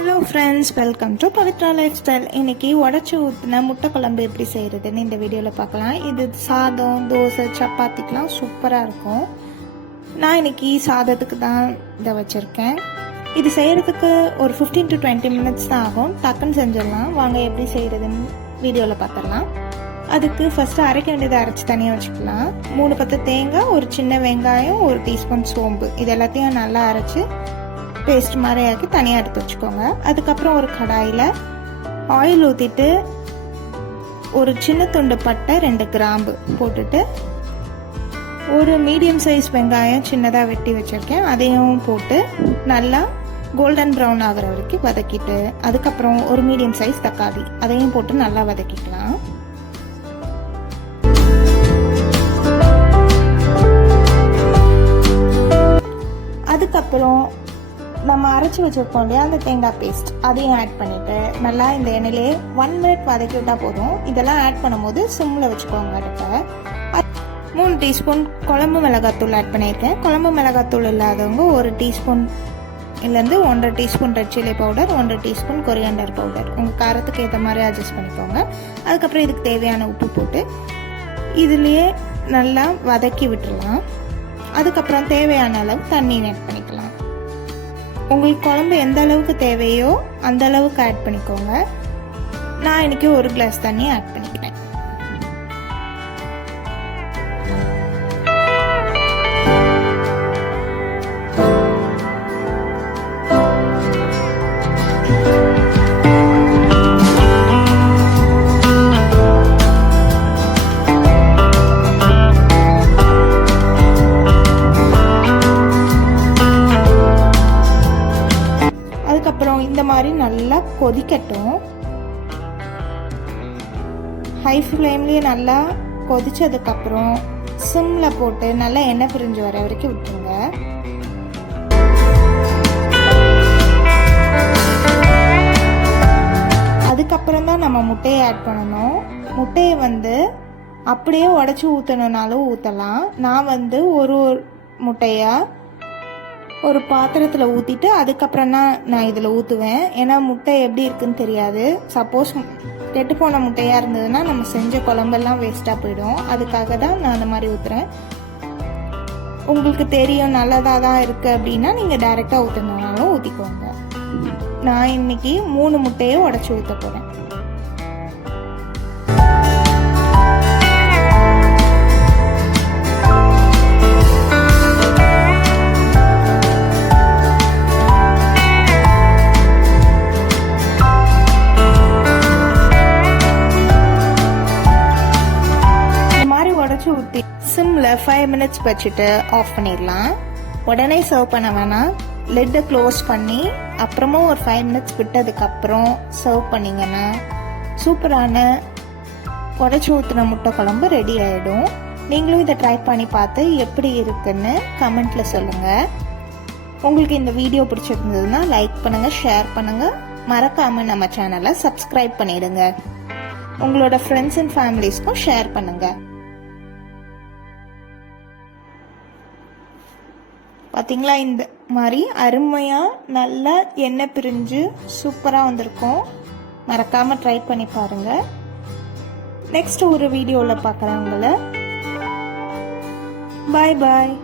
Hello friends, welcome to Pavithra life style. இன்றைக்கி உடச்சி ஊற்றின முட்டை குழம்பு எப்படி செய்கிறதுன்னு இந்த வீடியோவில் பார்க்கலாம். இது சாதம், தோசை, சப்பாத்திக்கெலாம் சூப்பராக இருக்கும். நான் இன்றைக்கி சாதத்துக்கு தான் இதை வச்சுருக்கேன். இது செய்கிறதுக்கு ஒரு 15 to 20 minutes தான் ஆகும். டக்குன்னு செஞ்சிடலாம். வாங்க எப்படி செய்கிறதுன்னு வீடியோவில் பார்த்துடலாம். அதுக்கு ஃபஸ்ட்டு அரைக்க வேண்டியதை அரைச்சி தனியாக வச்சுக்கலாம். 3 பத்து தேங்காய், ஒரு சின்ன வெங்காயம், 1 டீஸ்பூன் சோம்பு, இது எல்லாத்தையும் நல்லா அரைச்சி பேஸ்ட் மாதிரி ஆக்கி தனியாக எடுத்து வச்சுக்கோங்க. அதுக்கப்புறம் ஒரு கடாயில் ஆயில் ஊற்றிட்டு ஒரு சின்ன துண்டு பட்டை, 2 கிராம்பு போட்டுட்டு ஒரு மீடியம் சைஸ் வெங்காயம் சின்னதாக வெட்டி வச்சுருக்கேன், அதையும் போட்டு நல்லா கோல்டன் ப்ரௌன் ஆகிற வரைக்கும் வதக்கிட்டு அதுக்கப்புறம் ஒரு மீடியம் சைஸ் தக்காளி அதையும் போட்டு நல்லா வதக்கிக்கலாம். அதுக்கப்புறம் நம்ம அரைச்சி வச்சுருக்கோம் இல்லையா அந்த தேங்காய் பேஸ்ட், அதையும் ஆட் பண்ணிவிட்டு நல்லா இந்த எண்ணெயிலே 1 minute வதக்கி விட்டால் போதும். இதெல்லாம் ஆட் பண்ணும்போது சிம்மில் வச்சுக்கோங்க அடுப்பை. 3 டீஸ்பூன் குழம்பு மிளகாத்தூள் ஆட் பண்ணியிருக்கேன். குழம்பு மிளகாத்தூள் இல்லாதவங்க 1 டீஸ்பூன் இல்லைருந்து 1.5 teaspoon red chilli powder, 1 teaspoon coriander powder, உங்கள் காரத்துக்கு ஏற்ற மாதிரி அட்ஜஸ்ட் பண்ணிக்கோங்க. அதுக்கப்புறம் இதுக்கு தேவையான உப்பு போட்டு இதுலேயே நல்லா வதக்கி விட்டுடலாம். அதுக்கப்புறம் தேவையான அளவு தண்ணி ஆட் பண்ணிக்கலாம். உங்களுக்கு குழம்பு எந்த அளவுக்கு தேவையோ அந்த அளவுக்கு ஆட் பண்ணிக்கோங்க. நான் இன்னைக்கு 1 கிளாஸ் தண்ணி ஆட் பண்ணிக்கிறேன். அதுக்கப்புறம் இந்த மாதிரி நல்லா கொதிக்கட்டும். ஹை ஃப்ளேம்லேயே நல்லா கொதிச்சதுக்கப்புறம் சிம்மில் போட்டு நல்லா எண்ணெய் பிரிஞ்சு வர வரைக்கும் விட்டுருங்க. அதுக்கப்புறம் தான் நம்ம முட்டையை ஆட் பண்ணணும். முட்டையை அப்படியே உடச்சி ஊற்றணுன்னாலும் ஊற்றலாம். நான் ஒரு முட்டையாக ஒரு பாத்திரத்தில் ஊற்றிட்டு அதுக்கப்புறம் தான் நான் இதில் ஊற்றுவேன். ஏன்னா முட்டை எப்படி இருக்குன்னு தெரியாது. சப்போஸ் கெட்டு போன முட்டையாக இருந்ததுன்னா நம்ம செஞ்ச குழம்பெல்லாம் வேஸ்ட்டாக போயிடும். அதுக்காக தான் நான் அந்த மாதிரி ஊற்றுறேன். உங்களுக்கு தெரியும் நல்லதாக தான் இருக்குது அப்படின்னா நீங்கள் டைரெக்டாக ஊற்றுனாலும் ஊற்றிக்கோங்க. நான் இன்னைக்கு 3 முட்டையை உடச்சி ஊற்ற போகிறேன். ஊற்றி சிம்மில் 5 minutes வச்சுட்டு ஆஃப் பண்ணிடலாம். உடனே சர்வ் பண்ண வேணாம். லிட்டை க்ளோஸ் பண்ணி அப்புறமும் ஒரு 5 minutes விட்டதுக்கப்புறம் சர்வ் பண்ணிங்கன்னா சூப்பரான உடச்சி ஊற்றின முட்டை குழம்பு ரெடி ஆகிடும். நீங்களும் இதை ட்ரை பண்ணி பார்த்து எப்படி இருக்குன்னு கமெண்ட்டில் சொல்லுங்கள். உங்களுக்கு இந்த வீடியோ பிடிச்சிருந்ததுன்னா லைக் பண்ணுங்கள், ஷேர் பண்ணுங்கள், மறக்காமல் நம்ம சேனலை சப்ஸ்கிரைப் பண்ணிடுங்க. உங்களோட ஃப்ரெண்ட்ஸ் அண்ட் ஃபேமிலிஸ்க்கும் ஷேர் பண்ணுங்கள். பார்த்தீங்களா, இந்த மாதிரி அருமையாக நல்லா எண்ணெய் பிரிஞ்சு சூப்பராக வந்திருக்கும். மறக்காமல் ட்ரை பண்ணி பாருங்கள். நெக்ஸ்ட் ஒரு வீடியோவில் பார்க்குறவங்கள பாய் பாய்.